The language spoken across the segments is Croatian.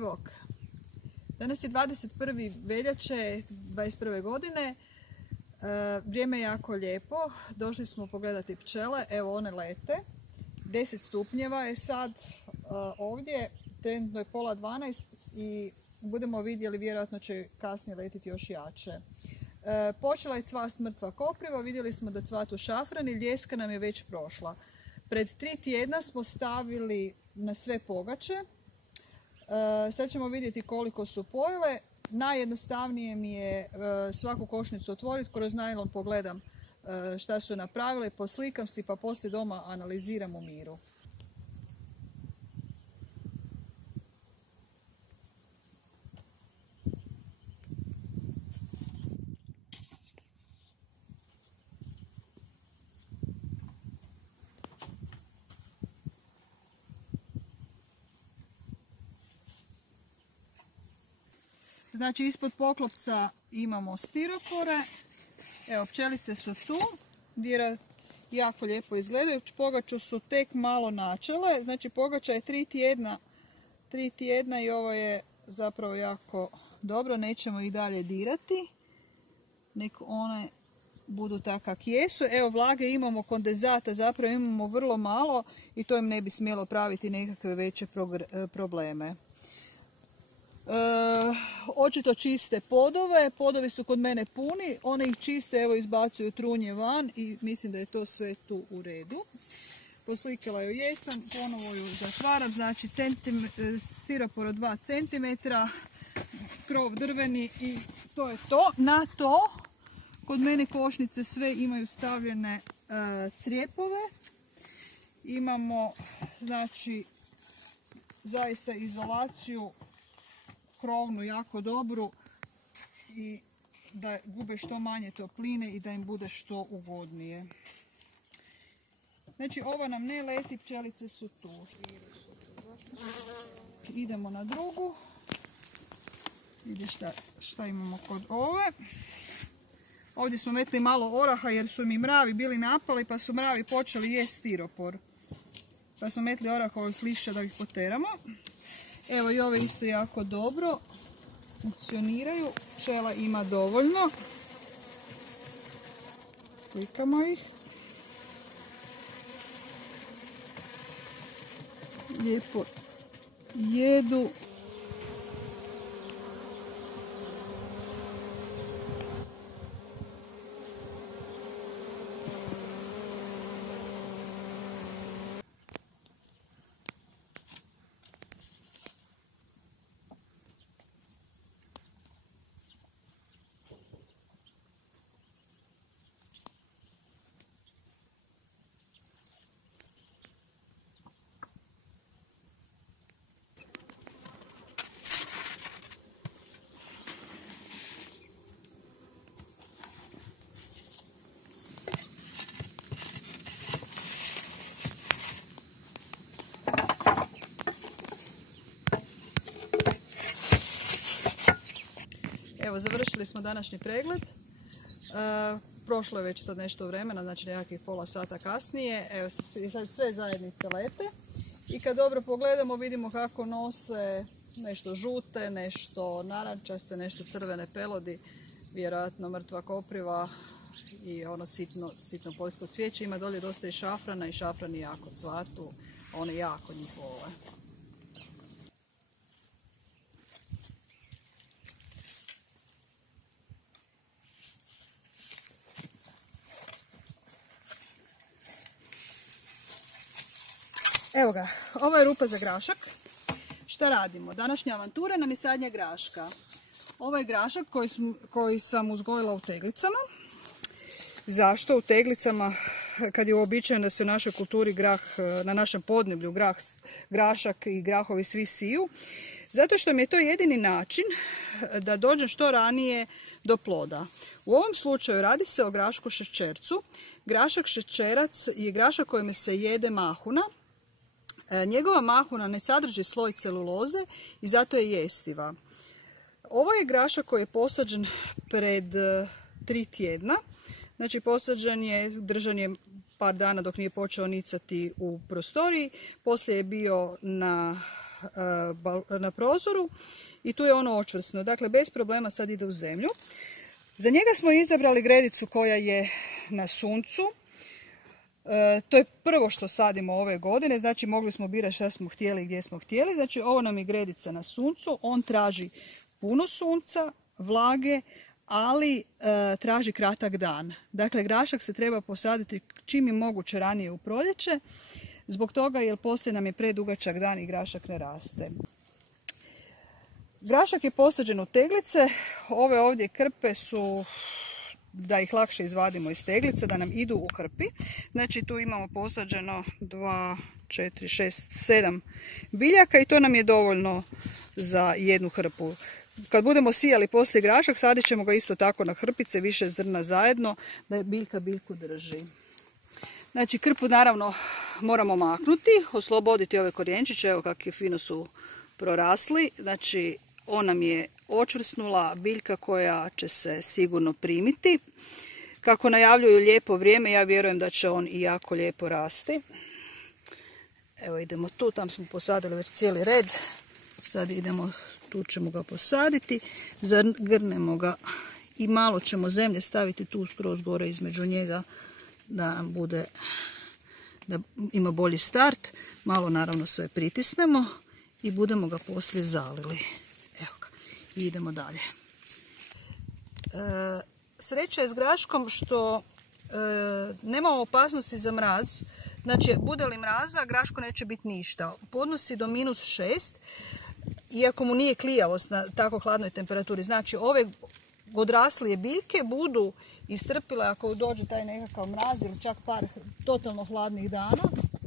lijep bok. Danas je 21. veljače 21. godine. Vrijeme je jako lijepo. Došli smo pogledati pčele. Evo one lete. 10 stupnjeva je sad ovdje. Trenutno je 11:30 i budemo vidjeli, vjerojatno će kasnije letiti još jače. Počela je cvast mrtva kopriva. Vidjeli smo da cvatu šafrani. Ljeska nam je već prošla. Pred 3 tjedna smo stavili na sve pogače. Sad ćemo vidjeti koliko su pojele. Najjednostavnije mi je svaku košnicu otvoriti, kroz najlon pogledam šta su napravile, poslikam si pa poslije doma analiziram u miru. Znači ispod poklopca imamo stiropore. Evo, pčelice su tu. Vjerojatno jako lijepo izgledaju. Pogaču su tek malo načele. Znači pogača je 3 tjedna i ovo je zapravo jako dobro. Nećemo ih dalje dirati. Nek one budu tak kak jesu. Evo, vlage imamo, kondenzata zapravo imamo vrlo malo i to im ne bi smjelo praviti nekakve veće probleme. Očito čiste podove. Podovi su kod mene puni. One ih čiste, evo, izbacuju trunje van i mislim da je to sve tu u redu. Poslikala ju jesam, ponovo ju zatvaram. Znači stiropora 2 cm, krov drveni i to je to. Na to kod mene košnice sve imaju stavljene crijepove. Imamo, znači, zaista izolaciju krovnu jako dobru i da gube što manje topline i da im bude što ugodnije. Znači ovo nam ne leti, pčelice su tu. Idemo na drugu. Vidite šta imamo kod ove. Ovdje smo metli malo oraha jer su mi mravi bili napali pa su mravi počeli jesti stiropor. Pa smo metli orahovih lišća da ih poteramo. Evo i ove isto jako dobro funkcioniraju. Pčela ima dovoljno. Slikamo ih. Lijepo jedu. Evo, završili smo današnji pregled. Prošlo je već sad nešto vremena, znači nekakvih pola sata kasnije. Evo, sad sve zajednice lete. I kad dobro pogledamo vidimo kako nose nešto žute, nešto narančaste, nešto crvene pelodi. Vjerojatno mrtva kopriva i ono sitno poljsko cvijeće. Ima dolje dosta i šafrana i šafrani jako cvatu. One jako njih vole. Evo ga, ovo je rupa za grašak. Šta radimo? Današnja avantura nam je sadnja graška. Ovo je grašak koji sam uzgojila u teglicama. Zašto? U teglicama, kad je uobičajeno da se u našoj kulturi grah, na našem podneblju grašak i grahovi svi siju. Zato što mi je to jedini način da dođem što ranije do ploda. U ovom slučaju radi se o grašku šećercu. Grašak šećerac je grašak kojim se jede mahuna. Njegova mahuna ne sadrži sloj celuloze i zato je jestiva. Ovo je grašak koji je posađen pred 3 tjedna. Znači posađen je, držan je par dana dok nije počeo nicati u prostoriji. Poslije je bio na na prozoru i tu je ono očvrsno. Dakle, bez problema sad ide u zemlju. Za njega smo izabrali gredicu koja je na suncu. To je prvo što sadimo ove godine, znači mogli smo birati šta smo htjeli i gdje smo htjeli. Znači ovo nam je gredica na suncu, on traži puno sunca, vlage, ali traži kratak dan. Dakle, grašak se treba posaditi čim je moguće ranije u proljeće, zbog toga jer poslije nam je predugačak dan i grašak ne raste. Grašak je posađen u teglice, ove ovdje krpe su da ih lakše izvadimo iz teglice, da nam idu u hrpi. Znači tu imamo posađeno 2, 4, 6, 7 biljaka i to nam je dovoljno za jednu hrpu. Kad budemo sijali poslije grašak, sadit ćemo ga isto tako na hrpice, više zrna zajedno, da biljka biljku drži. Znači krpu naravno moramo maknuti, osloboditi ove korijenčiće, evo kakve fino su prorasli. Znači on nam je očvrsnula biljka koja će se sigurno primiti. Kako najavljuju lijepo vrijeme, ja vjerujem da će on i jako lijepo rasti. Evo idemo tu, tam smo posadili već cijeli red. Sad idemo, tu ćemo ga posaditi, zagrnemo ga i malo ćemo zemlje staviti tu skroz gore između njega da nam bude, da ima bolji start. Malo naravno sve pritisnemo i budemo ga poslije zalili. Evo ga, i idemo dalje. Sreća je s graškom što nemamo opasnosti za mraz. Znači, bude li mraza, graško neće biti ništa. Podnosi do -6, iako mu nije klijavost na tako hladnoj temperaturi. Znači, ove odraslije biljke budu istrpile ako dođe taj nekakav mraz ili čak par totalno hladnih dana.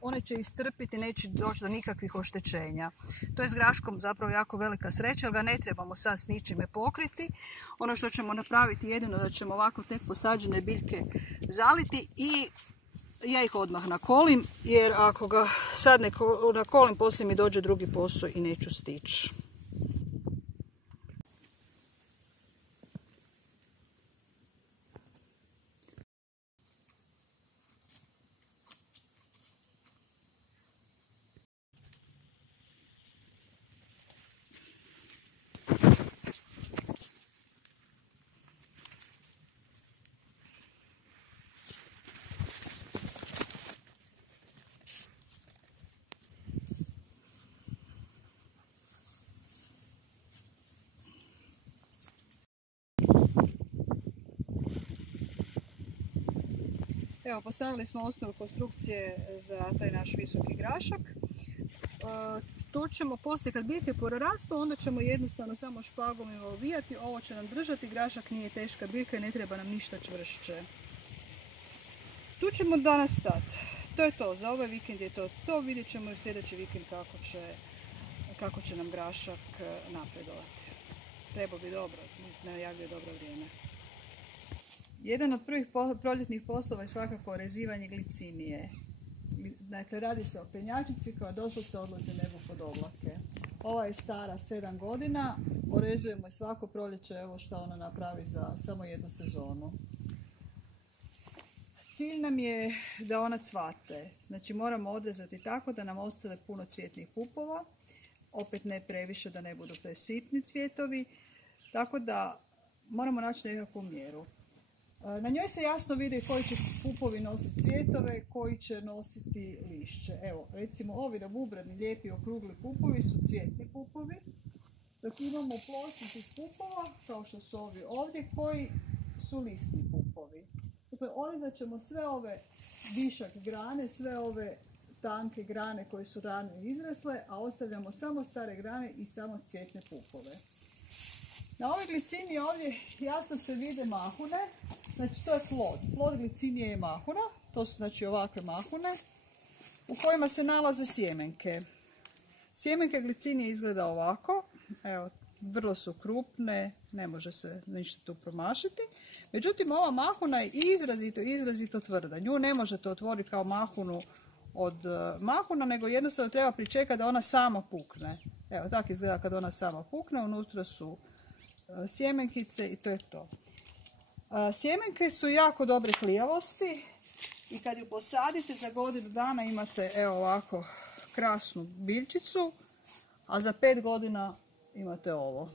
One će istrpiti, neće doći do nikakvih oštećenja. To je s graškom zapravo jako velika sreća, jer ga ne trebamo sad s ničime pokriti. Ono što ćemo napraviti jedino da ćemo ovako tek posađene biljke zaliti i ja ih odmah nakolim, jer ako ga sad ne nakolim, poslije mi dođe drugi posao i neću stići. Evo, postavili smo osnovu konstrukcije za taj naš visoki grašak. To ćemo poslije, kad biljke prorastu, onda ćemo jednostavno samo špagom ovijati. Ovo će nam držati, grašak nije teška biljka i ne treba nam ništa čvršće. Tu ćemo danas stati. To je to, za ovaj vikend je to. Vidjet ćemo i sljedeći vikend kako će nam grašak napredovati. Treba bi dobro, najavljuje dobro vrijeme. Jedan od prvih proljetnih poslova je svakako rezivanje glicinije. Dakle, radi se o penjačici koja doslovce odlazi nebu pod oblake. Ova je stara 7 godina, orežujemo je svako proljeće, evo što ona napravi za samo jednu sezonu. Cilj nam je da ona cvate. Znači moramo odrezati tako da nam ostane puno cvjetnih pupova, opet ne previše da ne budu presitni cvjetovi, tako da moramo naći nekakvu mjeru. Na njoj se jasno vidi koji će pupovi nositi cvjetove, koji će nositi lišće. Evo, recimo ovi nabubrani, lijepi, okrugli pupovi su cvjetni pupovi, dok imamo plosnitih pupova, kao što su ovi ovdje, koji su lisni pupovi. Dakle, orezat ćemo sve ove višak grane, sve ove tanke grane koje su rano izrasle, a ostavljamo samo stare grane i samo cvjetne pupove. Na ovoj gliciniji ovdje jasno se vide mahune, znači to je plod. Plod glicinije je mahuna, to su znači ovakve mahune u kojima se nalaze sjemenke. Sjemenke glicinije izgleda ovako, evo, vrlo su krupne, ne može se ništa tu promašiti. Međutim, ova mahuna je izrazito tvrda. Nju ne možete otvoriti kao mahunu od mahuna, nego jednostavno treba pričekati da ona sama pukne. Evo, tako izgleda kad ona sama pukne, unutra su sjemenkice i to je to. Sjemenke su jako dobre klijavosti i kad ju posadite za godinu dana imate evo ovako krasnu biljčicu. a za 5 godina imate ovo.